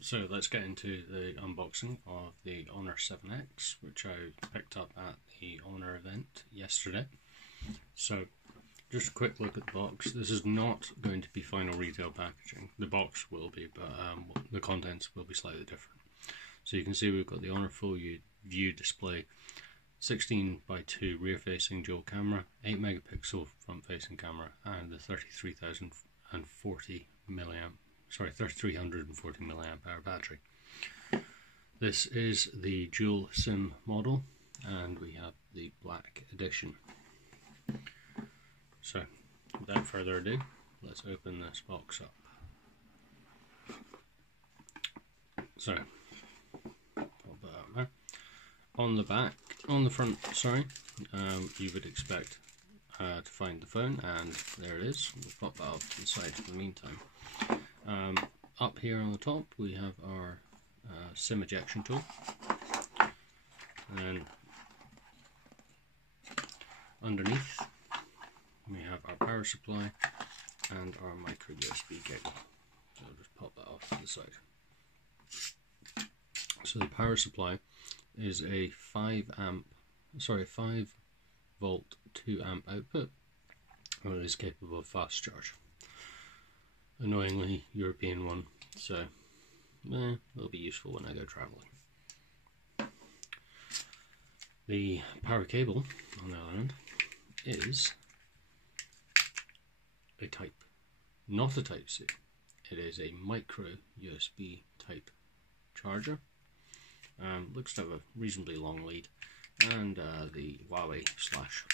So let's get into the unboxing of the Honor 7X, which I picked up at the Honor event yesterday. So just a quick look at the box. This is not going to be final retail packaging. The box will be, but the contents will be slightly different. So you can see we've got the Honor Full View display, 16:2 rear-facing dual camera, 8 megapixel front-facing camera, and the 3340 milliamp hour battery. This is the dual SIM model, and we have the black edition. So, without further ado, let's open this box up. So, pop that out there. On the front, you would expect to find the phone, and there it is. We'll pop that off to the side for the meantime. Up here on the top we have our SIM ejection tool, and then underneath we have our power supply and our micro USB cable. So I'll just pop that off to the side. So the power supply is a 5 volt 2 amp output, and it is capable of fast charge. Annoyingly European one, so it'll be useful when I go travelling. The power cable, on the other hand, is a not a Type C. It is a micro USB type charger. Looks to have a reasonably long lead, and the Huawei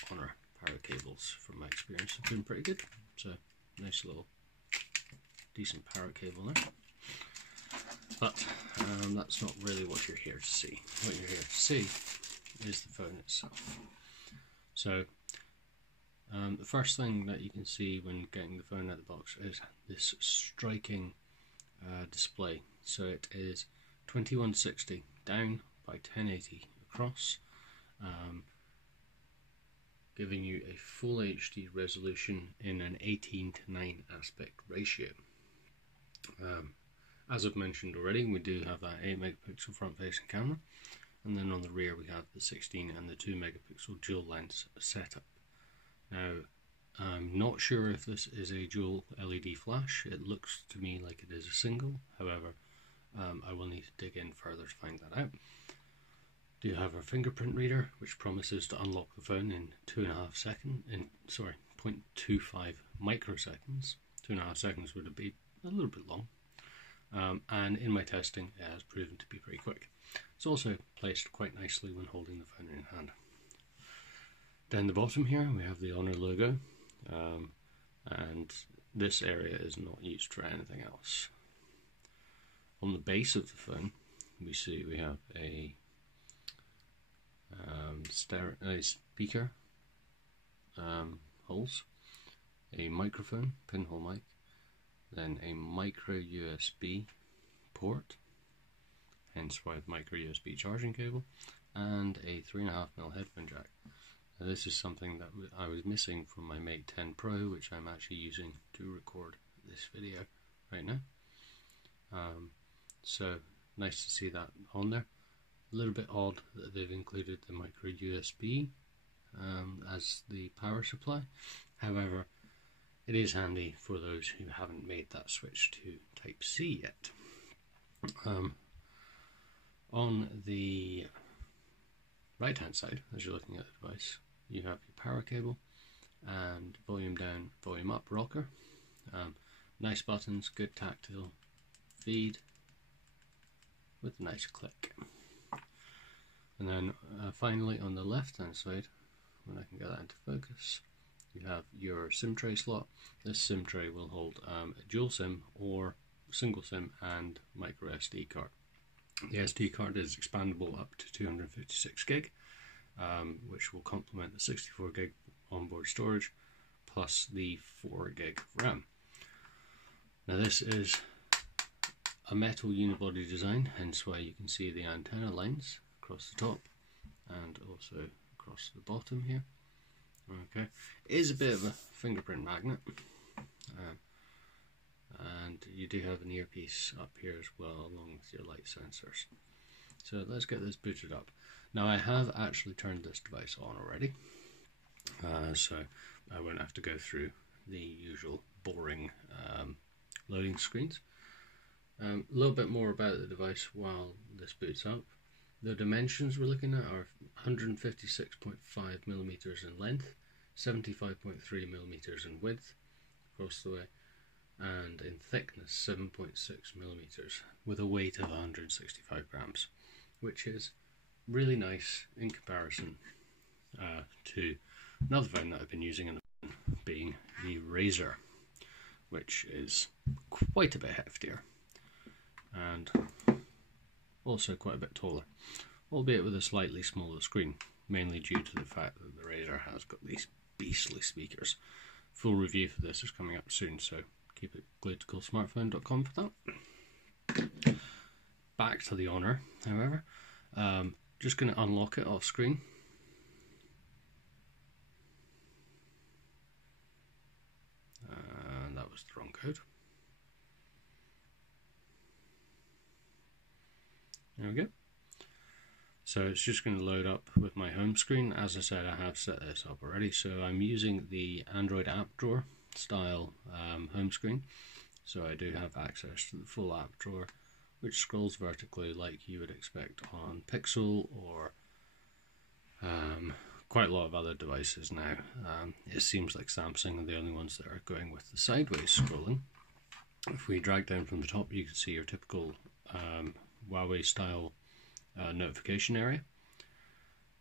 / Honor power cables, from my experience, have been pretty good. So nice little decent power cable there. But that's not really what you're here to see. What you're here to see is the phone itself. So the first thing that you can see when getting the phone out of the box is this striking display. So it is 2160 down by 1080 across, giving you a full HD resolution in an 18:9 aspect ratio. As I've mentioned already, we do have that 8 megapixel front facing camera, and then on the rear we have the 16 and the 2 megapixel dual lens setup. Now, I'm not sure if this is a dual LED flash. It looks to me like it is a single, however I will need to dig in further to find that out. Do have our fingerprint reader, which promises to unlock the phone in 0.25 microseconds. 2.5 seconds would be a little bit long, and in my testing it has proven to be pretty quick. It's also placed quite nicely when holding the phone in hand. Down the bottom here we have the Honor logo, and this area is not used for anything else. On the base of the phone we see we have a speaker holes, a microphone, pinhole mic, then a micro USB port, hence why the micro USB charging cable, and a 3.5mm headphone jack. Now, this is something that I was missing from my Mate 10 Pro, which I'm actually using to record this video right now. So nice to see that on there. A little bit odd that they've included the micro USB as the power supply. However, it is handy for those who haven't made that switch to Type C yet. On the right hand side, as you're looking at the device, you have your power cable and volume down, volume up rocker. Nice buttons, good tactile feed with a nice click. And then finally on the left hand side, when I can get that into focus, you have your SIM tray slot. This SIM tray will hold a dual SIM or single SIM and micro SD card. The SD card is expandable up to 256 gig, which will complement the 64 gig onboard storage plus the 4 gig of RAM. Now this is a metal unibody design, hence why you can see the antenna lines across the top and also across the bottom here. Okay, it is a bit of a fingerprint magnet, and you do have an earpiece up here as well, along with your light sensors. So let's get this booted up. Now I have actually turned this device on already, so I won't have to go through the usual boring loading screens. A little bit more about the device while this boots up. The dimensions we're looking at are 156.5 millimeters in length, 75.3 millimeters in width across the way, and in thickness 7.6 millimeters, with a weight of 165 grams, which is really nice in comparison to another phone that I've been using in the phone, being the Razr, which is quite a bit heftier and also quite a bit taller, albeit with a slightly smaller screen, mainly due to the fact that the Razr has got these beastly speakers. Full review for this is coming up soon, so keep it glued to Coolsmartphone.com for that. Back to the Honor, however. Just going to unlock it off screen. That was the wrong code. There we go. So it's just going to load up with my home screen. As I said, I have set this up already, so I'm using the Android app drawer style home screen. So I do have access to the full app drawer, which scrolls vertically like you would expect on Pixel or quite a lot of other devices now. It seems like Samsung are the only ones that are going with the sideways scrolling. If we drag down from the top, you can see your typical Huawei style notification area.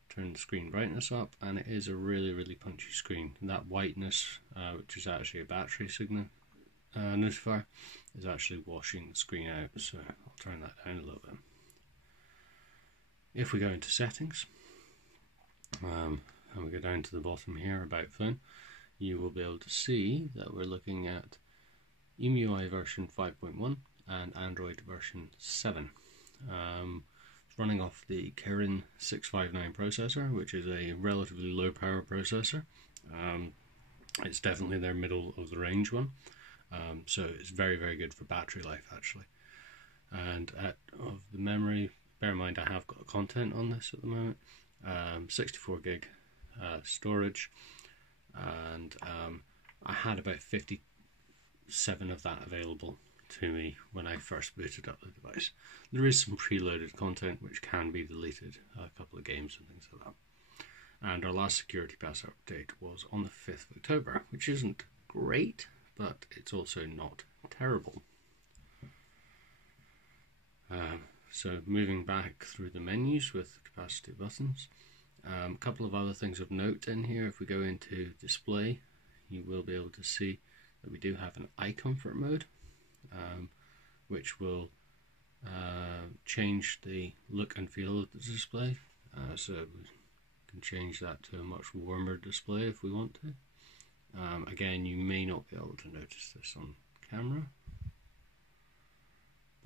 Turn the screen brightness up, and it is a really punchy screen. And that whiteness, which is actually a battery signal notifier, is actually washing the screen out, so I'll turn that down a little bit. If we go into settings, and we go down to the bottom here, about phone, you will be able to see that we're looking at EMUI version 5.1 and Android version 7. It's running off the Kirin 659 processor, which is a relatively low power processor. It's definitely their middle of the range one, so it's very good for battery life actually. And of the memory, bear in mind I have got content on this at the moment, 64 gig storage, and I had about 57 of that available to me when I first booted up the device. There is some preloaded content which can be deleted, a couple of games and things like that. And our last security pass update was on the 5th of October, which isn't great, but it's also not terrible. So moving back through the menus with capacity buttons, a couple of other things of note in here. If we go into display, you will be able to see that we do have an eye comfort mode, which will change the look and feel of the display. So we can change that to a much warmer display if we want to. Again, you may not be able to notice this on camera,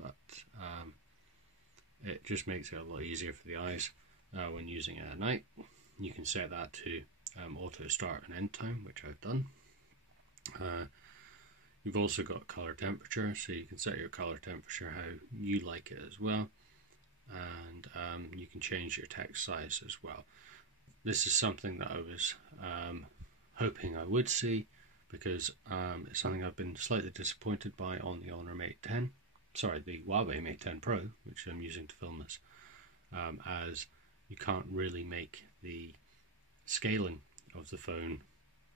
but it just makes it a lot easier for the eyes when using it at night. You can set that to auto start and end time, which I've done. You've also got color temperature, so you can set your color temperature how you like it as well, and you can change your text size as well. This is something that I was hoping I would see, because it's something I've been slightly disappointed by on the Honor Mate 10, sorry, the Huawei Mate 10 Pro, which I'm using to film this, as you can't really make the scaling of the phone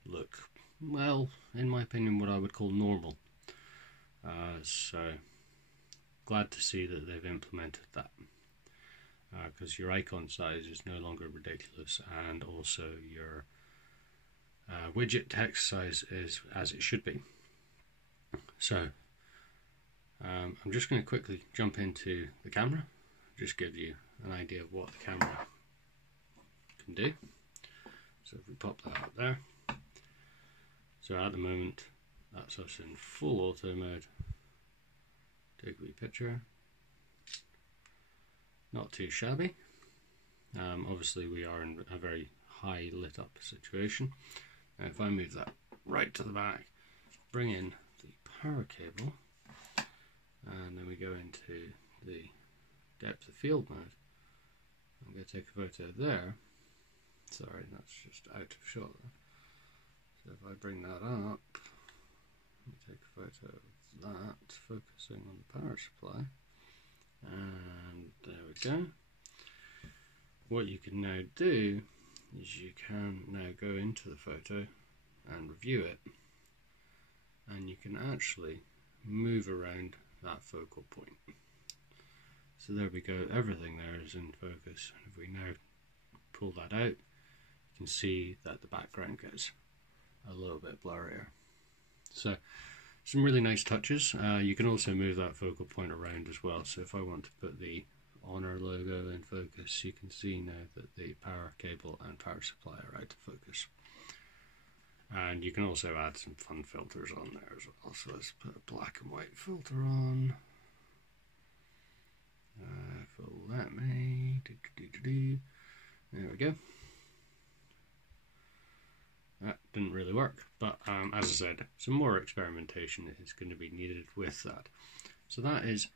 look, well, in my opinion, what I would call normal. So glad to see that they've implemented that, because your icon size is no longer ridiculous, and also your widget text size is as it should be. So I'm just going to quickly jump into the camera, just give you an idea of what the camera can do. So if we pop that up there, so at the moment that's us in full auto mode. Take a wee picture, not too shabby. Obviously we are in a very high lit up situation. Now if I move that right to the back, bring in the power cable, and then we go into the depth of field mode. I'm going to take a photo there. Sorry, that's just out of shot there. So if I bring that up, let me take a photo of that, focusing on the power supply, and there we go. What you can now do is you can now go into the photo and review it, and you can actually move around that focal point. So there we go, everything there is in focus. If we now pull that out, you can see that the background gets a little bit blurrier. So some really nice touches. You can also move that focal point around as well. So if I want to put the Honor logo in focus, you can see now that the power cable and power supply are out of focus. And you can also add some fun filters on there as well. So let's put a black and white filter on. If it'll let me. There we go. That didn't really work, but as I said, some more experimentation is going to be needed with that. So that is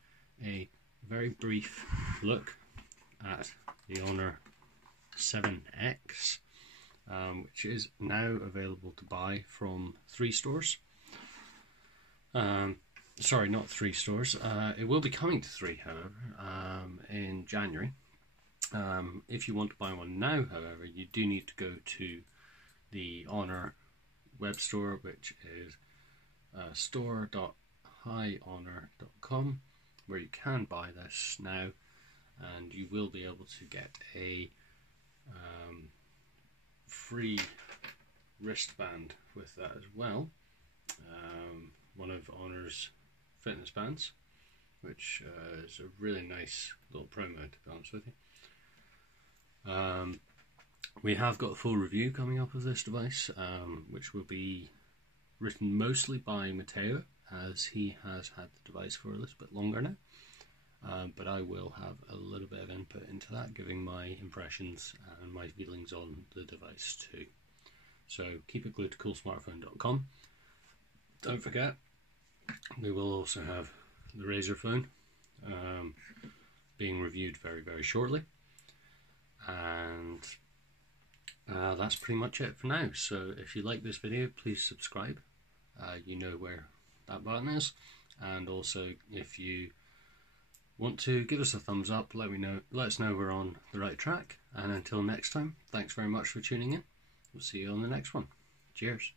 a very brief look at the Honor 7X, which is now available to buy from 3 stores. Sorry, not 3 stores. It will be coming to 3, however, in January. If you want to buy one now, however, you do need to go to the Honor web store, which is store.highhonor.com, where you can buy this now, and you will be able to get a free wristband with that as well. One of Honor's fitness bands, which is a really nice little promo, to be honest with you. We have got a full review coming up of this device, which will be written mostly by Matteo, as he has had the device for a little bit longer now. But I will have a little bit of input into that, giving my impressions and my feelings on the device too. So keep it glued to Coolsmartphone.com. Don't forget, we will also have the Razer phone being reviewed very, very shortly. And that's pretty much it for now. So if you like this video, please subscribe. You know where that button is. And also, if you want to give us a thumbs up, let us know we're on the right track. And until next time, thanks very much for tuning in. We'll see you on the next one. Cheers.